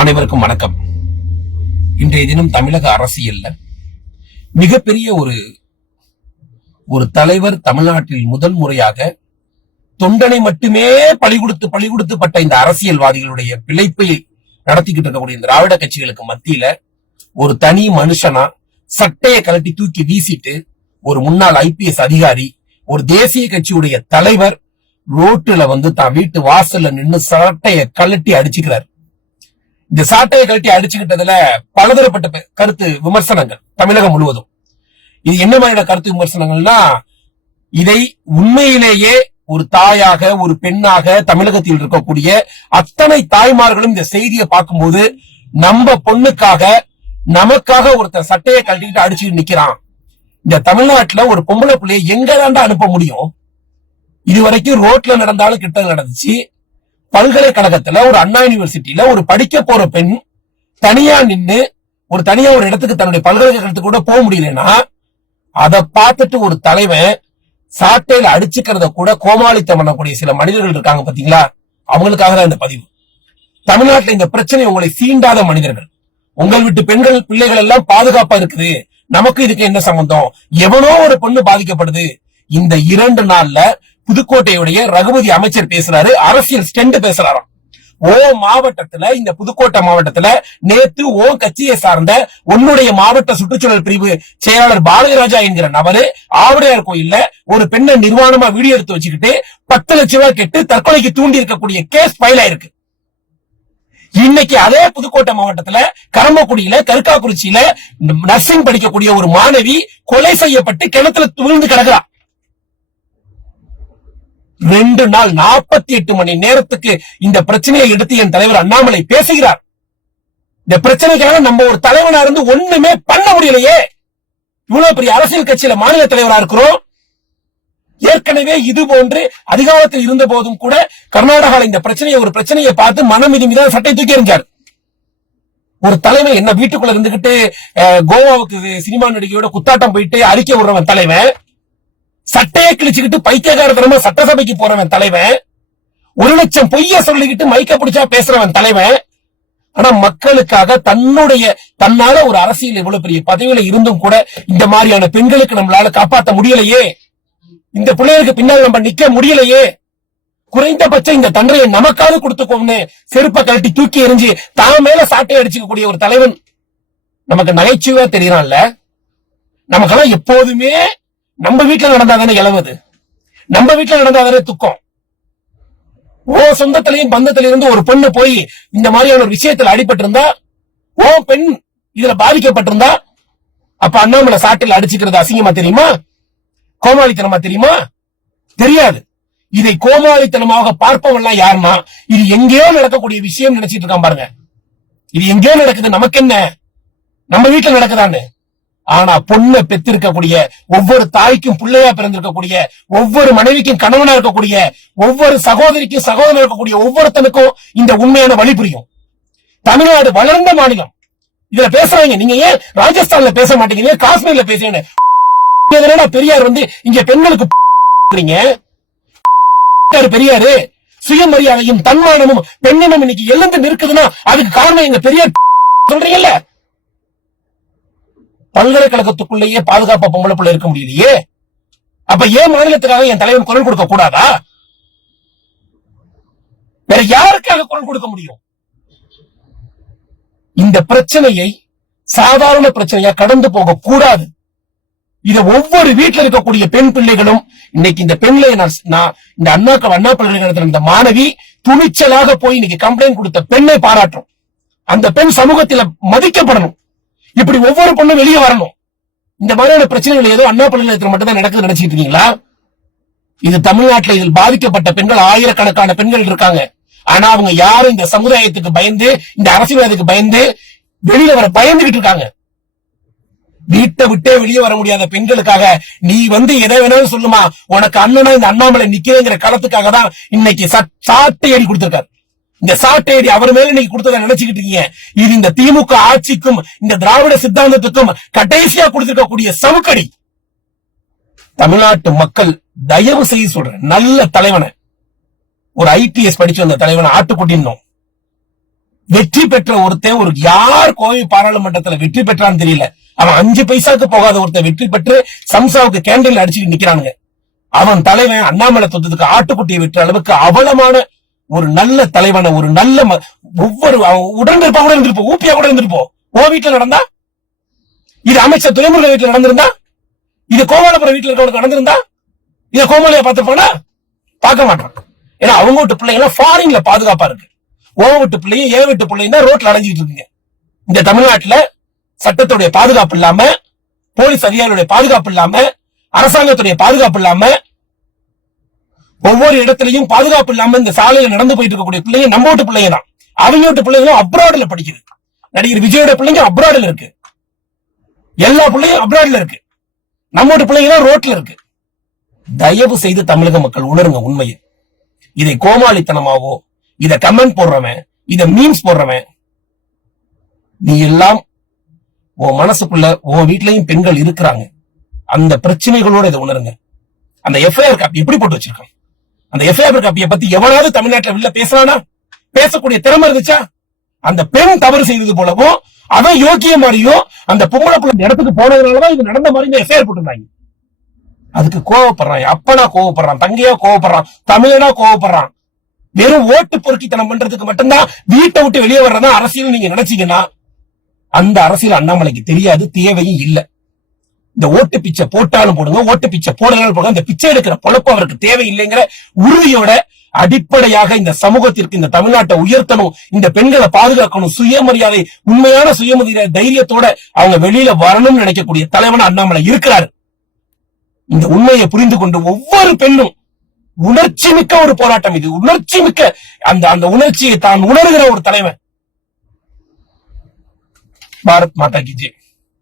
அனைவருக்கும் வணக்கம். இன்றைய தினம் தமிழக அரசியல்ல மிகப்பெரிய ஒரு தலைவர் தமிழ்நாட்டில் முதல் முறையாக தொண்டனை மட்டுமே பட்ட இந்த அரசியல்வாதிகளுடைய பிழைப்பை நடத்திக்கிட்டு இருக்கக்கூடிய திராவிட கட்சிகளுக்கு மத்தியில ஒரு தனி மனுஷனா சட்டையை கலட்டி தூக்கி வீசிட்டு ஒரு முன்னாள் IPS அதிகாரி, ஒரு தேசிய கட்சியுடைய தலைவர் ரோட்டுல தான் வீட்டு வாசல்ல நின்று சட்டையை கலட்டி அடிச்சுக்கிறார். இந்த சாட்டையை கழட்டி அடிச்சுக்கிட்டதுல பலதரப்பட்ட கருத்து விமர்சனங்கள் தமிழகம் முழுவதும். இது என்ன மாதிரியான கருத்து விமர்சனங்கள்னா, இதை உண்மையிலேயே ஒரு தாயாக ஒரு பெண்ணாக தமிழகத்தில் இருக்கக்கூடிய அத்தனை தாய்மார்களும் இந்த செய்தியை பார்க்கும்போது நம்ம பொண்ணுக்காக நமக்காக ஒருத்தர் சட்டையை கழட்டிக்கிட்டு அடிச்சுட்டு நிக்கிறான். இந்த தமிழ்நாட்டுல ஒரு பொம்பளை பிள்ளையை எங்க தாண்டா அனுப்ப முடியும்? இதுவரைக்கும் ரோட்ல நடந்தாலும் கிட்ட நடந்துச்சு. பல்கலைக்கழகத்துல ஒரு அண்ணா யூனிவர்சிட்டியில ஒரு படிக்க போற பெண் தனியா நின்று ஒரு இடத்துக்கு தன்னுடைய பல்கலைக்கழகத்துக்கு கூட போக முடியலன்னா அதை பார்த்துட்டு ஒரு தலைவன் சாட்டையில அடிச்சுக்கிறத கூட கோமாளித்தம் பண்ணக்கூடிய சில மனிதர்கள் இருக்காங்க பாத்தீங்களா? அவங்களுக்காக தான் இந்த பதிவு. தமிழ்நாட்டுல இந்த பிரச்சனை உங்களை சீண்டாத மனிதர்கள், உங்கள் வீட்டு பெண்கள் பிள்ளைகள் எல்லாம் பாதுகாப்பா இருக்குது, நமக்கு இதுக்கு என்ன சம்பந்தம், எவனோ ஒரு பொண்ணு பாதிக்கப்படுது. இந்த 2 நாள்ல புதுக்கோட்டையுடைய ரகுபதி அமைச்சர் பேசுறாரு, அரசியல் ஸ்டெண்ட் பேசுறாராம். மாவட்டத்துல, இந்த புதுக்கோட்டை மாவட்டத்துல நேத்து கட்சியை சார்ந்த உன்னுடைய மாவட்ட சுற்றுச்சூழல் பிரிவு செயலாளர் பாலராஜா என்கிற நபரு ஆவுடையார் கோயில்ல ஒரு பெண்ணை நிர்வாணமா வீடியோ எடுத்து வச்சுக்கிட்டு 10 லட்சம் ரூபாய் கெட்டு தற்கொலைக்கு தூண்டி இருக்கக்கூடிய கேஸ் ஃபைல் ஆயிருக்கு. இன்னைக்கு அதே புதுக்கோட்டை மாவட்டத்துல கரம்பக்குடியில கருக்காக்குறிச்சியில நர்சிங் படிக்கக்கூடிய ஒரு மாணவி கொலை செய்யப்பட்டு கிணத்துல விழுந்து கிடக்குறா. 2 நாள் 48 மணி நேரத்துக்கு இந்த பிரச்சனையை எடுத்து என் தலைவர் அண்ணாமலை பேசுகிறார். இந்த பிரச்சனைக்காக நம்ம ஒரு தலைவனா இருந்து ஒண்ணுமே பண்ண முடியலையே. இவ்வளவு பெரிய அரசியல் கட்சியில மாநில தலைவரா இருக்கிறோம். ஏற்கனவே இது போன்று அதிகாரத்தில் இருந்த போதும் கூட கர்நாடகாவில் இந்த பிரச்சனையை பார்த்து மனம் மிதிமிதான் சட்டை தூக்கி எறிஞ்சார். ஒரு தலைவன் என்ன வீட்டுக்குள்ள இருந்துகிட்டு கோவாவுக்கு சினிமா நடிகையோட குத்தாட்டம் போயிட்டு அறிக்கை விடுறவன் தலைவன், சட்டையை கிழிச்சுக்கிட்டு பைத்தியகாரத்தனமா சட்டசபைக்கு போறவன் தலைவன், 1 லட்சம் பொய்ய சொல்லிக்கிட்டு மைக்க பிடிச்சா பேசுறவன் தலைவன். ஆனா மக்களுக்காக தன்னால ஒரு அரசியல் இவ்வளவு பெரிய பதவியில இருந்தும் கூட இந்த மாதிரியான பெண்களுக்கு நம்மளால காப்பாற்ற முடியலையே, இந்த பிள்ளைகளுக்கு பின்னால் நம்ம நிக்க முடியலையே. குறைந்தபட்சம் இந்த தண்டனையை நமக்காவது கொடுத்துக்கோம்னு செருப்பை கழட்டி தூக்கி எறிஞ்சு தான் மேல சாட்டை அடிச்சுக்கக்கூடிய ஒரு தலைவன் நமக்கு நகைச்சுவையா தெரியறான்ல. நமக்கெல்லாம் எப்போதுமே நம்ம வீட்டுல நடந்தாதானே இளவுது, நம்ம வீட்டுல நடந்தாதானே துக்கம். சொந்தத்திலையும் பந்தத்திலிருந்து ஒரு பொண்ணு போய் இந்த மாதிரியான ஒரு விஷயத்துல அடிபட்டு இருந்தா, பெண் இதுல பாதிக்கப்பட்டிருந்தா, அப்ப அண்ணாமலை சாட்டில் அடிச்சுக்கிறது அசிங்கமா தெரியுமா? கோமாளித்தனமா தெரியுமா? தெரியாது. இதை கோமாளித்தனமாக பார்ப்பவெல்லாம் யாருன்னா, இது எங்கேயோ நடக்கக்கூடிய விஷயம் நினைச்சிட்டு இருக்கான் பாருங்க. இது எங்கேயோ நடக்குது, நமக்கு என்ன, நம்ம வீட்டுல நடக்குதான்னு. ஆனா பொண்ணை பெற்றிருக்கக்கூடிய ஒவ்வொரு தாய்க்கும் பிள்ளையா பிறந்திருக்கக்கூடிய ஒவ்வொரு மனைவிக்கும் கணவனா இருக்கக்கூடிய ஒவ்வொரு சகோதரிக்கும் சகோதரன் இருக்கக்கூடிய ஒவ்வொருத்தனுக்கும் இந்த உண்மையான வழி புரியும். தமிழ்நாடு வளர்ந்த மாநிலம், இதுல பேசுறாங்க. நீங்க ஏன் ராஜஸ்தான்ல பேச மாட்டீங்க, காஷ்மீர்ல பேசுறீங்க? பெரியார் இங்க பெண்களுக்கு பெரியாரு சுயமரியாதையும் தன்மானமும் பெண்ணினம் இன்னைக்கு எழுந்து நிற்குதுன்னா அதுக்கு காரணம் எங்க பெரியார் சொல்றீங்கல்ல. பல்கலைக்கழகத்துக்குள்ளேயே பாதுகாப்பா பொம்பளை பிள்ளை இருக்க முடியலையே, அப்ப ஏன் மாநிலத்துக்காக என் தலைவன் குரல் கொடுக்க கூடாதா? வேற யாருக்காக குரல் கொடுக்க முடியும்? இந்த பிரச்சனையை சாதாரண பிரச்சனையா கடந்து போக கூடாது. இத ஒவ்வொரு வீட்டில் இருக்கக்கூடிய பெண் பிள்ளைகளும் இன்னைக்கு இந்த பெண்களை இந்த அண்ணா பல்கலைக்கழகத்தில் இந்த மாணவி துணிச்சலாக போய் இன்னைக்கு கம்ப்ளைண்ட் கொடுத்த பெண்ணை பாராட்டும். அந்த பெண் சமூகத்தில் மதிக்கப்படணும். இப்படி ஒவ்வொரு பொண்ணும் வெளியே வரணும். இந்த மாதிரியான பிரச்சனைகள் ஏதோ அண்ணா பல்கலைக்கழகத்தில் மட்டும் தான் நடக்குது நினைச்சிட்டு இருக்கீங்களா? இது தமிழ்நாட்டில் இதில் பாதிக்கப்பட்ட பெண்கள் ஆயிரக்கணக்கான பெண்கள் இருக்காங்க. ஆனா அவங்க யாரும் இந்த சமுதாயத்துக்கு பயந்து, இந்த அரசியல்வாதத்துக்கு பயந்து வெளியில வர பயந்துகிட்டு இருக்காங்க. வீட்டை விட்டே வெளியே வர முடியாத பெண்களுக்காக நீ எதை வேணாலும் சொல்லுமா, உனக்கு அண்ணனா இந்த அண்ணாமலை நிக்கிறேங்கிற களத்துக்காக தான் இன்னைக்கு சாட்டை அடி கொடுத்திருக்காரு. இந்த சாட்டை அடி அவர் மேல இன்னைக்கு கொடுத்ததை நினைச்சுக்கிட்டு இருக்கீங்க. இது இந்த திமுக ஆட்சிக்கும் இந்த திராவிட சித்தாந்தத்துக்கும் கடைசியா கொடுத்திருக்கக்கூடிய சவுக்கடி. தமிழ்நாட்டு மக்கள் தயவு செய்து சொல்றேன், நல்ல தலைவனை, ஒரு IPS படிச்சு வந்த தலைவனை ஆட்டுக்குட்டினோம். வெற்றி பெற்ற ஒருத்தன் ஒரு யார் கோவை பாராளுமன்றத்துல வெற்றி பெற்றான்னு தெரியல, அவன் 5 பைசாக்கு போகாத ஒருத்தன் வெற்றி பெற்று சம்சாவுக்கு கேண்டீன்ல அடிச்சுட்டு நிக்கிறானுங்க. அவன் தலைவன் அண்ணாமலை தொட்டதுக்கு ஆட்டுக்குட்டியை வெற்ற அளவுக்கு அவலமான ஒரு நல்ல தலைவன, ஒரு நல்ல ஒவ்வொரு உடன்பிறப்பா கூட இருந்திருப்போம், ஊப்பியா கூட இருந்திருப்போம். ஓ வீட்டுல நடந்தா, இது அமைச்சர் துரைமுருகன் வீட்டுல நடந்திருந்தா, இது கோபாலபுரம் வீட்டுல இருக்கவனுக்கு நடந்திருந்தா, இத கோமாளியா பார்த்திருப்பானா? பார்க்க மாட்டான். ஏன்னா அவங்க வீட்டு பிள்ளைங்க ஃபாரின்ல பாதுகாப்பா இருக்கு. ஓ வீட்டு பிள்ளையும் ஏ வீட்டு பிள்ளையும் தான் ரோட்ல அடைஞ்சிட்டு இருக்குங்க. இந்த தமிழ்நாட்டுல சட்டத்துடைய பாதுகாப்பு இல்லாம, போலீஸ் அதிகாரிகளுடைய பாதுகாப்பு இல்லாம, அரசாங்கத்துடைய பாதுகாப்பு இல்லாம, ஒவ்வொரு இடத்துலயும் பாதுகாப்பு இல்லாம இந்த சாலையில நடந்து போயிட்டு இருக்கக்கூடிய பிள்ளைங்க நம்ம வீட்டு பிள்ளைங்க தான். அவங்க வீட்டு பிள்ளைங்களும் அப்ராட்ல படிக்குது. நடிகர் விஜயோட பிள்ளைங்க அப்ராட்ல இருக்கு, எல்லா பிள்ளையும் அப்ராட்ல இருக்கு. நம்ம வீட்டு பிள்ளைங்க தான் ரோட்ல இருக்கு. தயவு செய்து தமிழக மக்கள் உணருங்க உண்மையை. இதை கோமாளித்தனமாவோ, இத கமெண்ட் போடுறவன், இத மீம்ஸ் போடுறவன், நீ எல்லாம் உன் மனசுக்குள்ள உன் வீட்லயும் பெண்கள் இருக்கிறாங்க, அந்த பிரச்சனைகளோட இதை உணருங்க. அந்த எஃப்ஐஆர் காப்பி எப்படி போட்டு வச்சிருக்கான்? அந்த எஃப்ஐஆர் காப்பியை பத்தி எவனாவது தமிழ்நாட்டில் வெளில பேசுறானா? பேசக்கூடிய திறமை இருந்துச்சா? அந்த பெண் தவறு செய்தது போலவும் அவன் யோக்கிய மாதிரியும் அந்த பொம்பளை பிள்ளை இடத்துக்கு போனதுனாலதான் இது நடந்த மாதிரி இந்த எஃப்ஐஆர் போட்டிருந்தாங்க. அதுக்கு கோவப்படுறான், அப்பனா கோவப்படுறான், தங்கையா கோவப்படுறான், தமிழனா கோவப்படுறான். வெறும் ஓட்டு பொறுக்கித்தனம் பண்றதுக்கு மட்டும்தான் வீட்டை விட்டு வெளியே வர்றதா அரசியல் நீங்க நினைச்சீங்கன்னா அந்த அரசியல் அண்ணாமலைக்கு தெரியாது, தேவையும் இல்லை. இந்த ஓட்டு பிச்சை போட்டாலும் போடுங்க, ஓட்டு பிச்சை போடலாம் போடுங்க, இந்த பிச்சை எடுக்கிற பொழப்பு அவருக்கு தேவையில்லைங்கிற உறுதியோட அடிப்படையாக இந்த சமூகத்திற்கு இந்த தமிழ்நாட்டை உயர்த்தணும், இந்த பெண்களை பாதுகாக்கணும், சுயமரியாதை, உண்மையான சுயமரியாதை தைரியத்தோட அவங்க வெளியில வரணும்னு நினைக்கக்கூடிய தலைவன் அண்ணாமலை இருக்கிறார். இந்த உண்மையை புரிந்து கொண்டு ஒவ்வொரு பெண்ணும், உணர்ச்சி மிக்க ஒரு போராட்டம் இது, உணர்ச்சி மிக்க அந்த உணர்ச்சியை தான் உணர்கிற ஒரு தலைவன். பாரத் மாதா கி ஜெய்.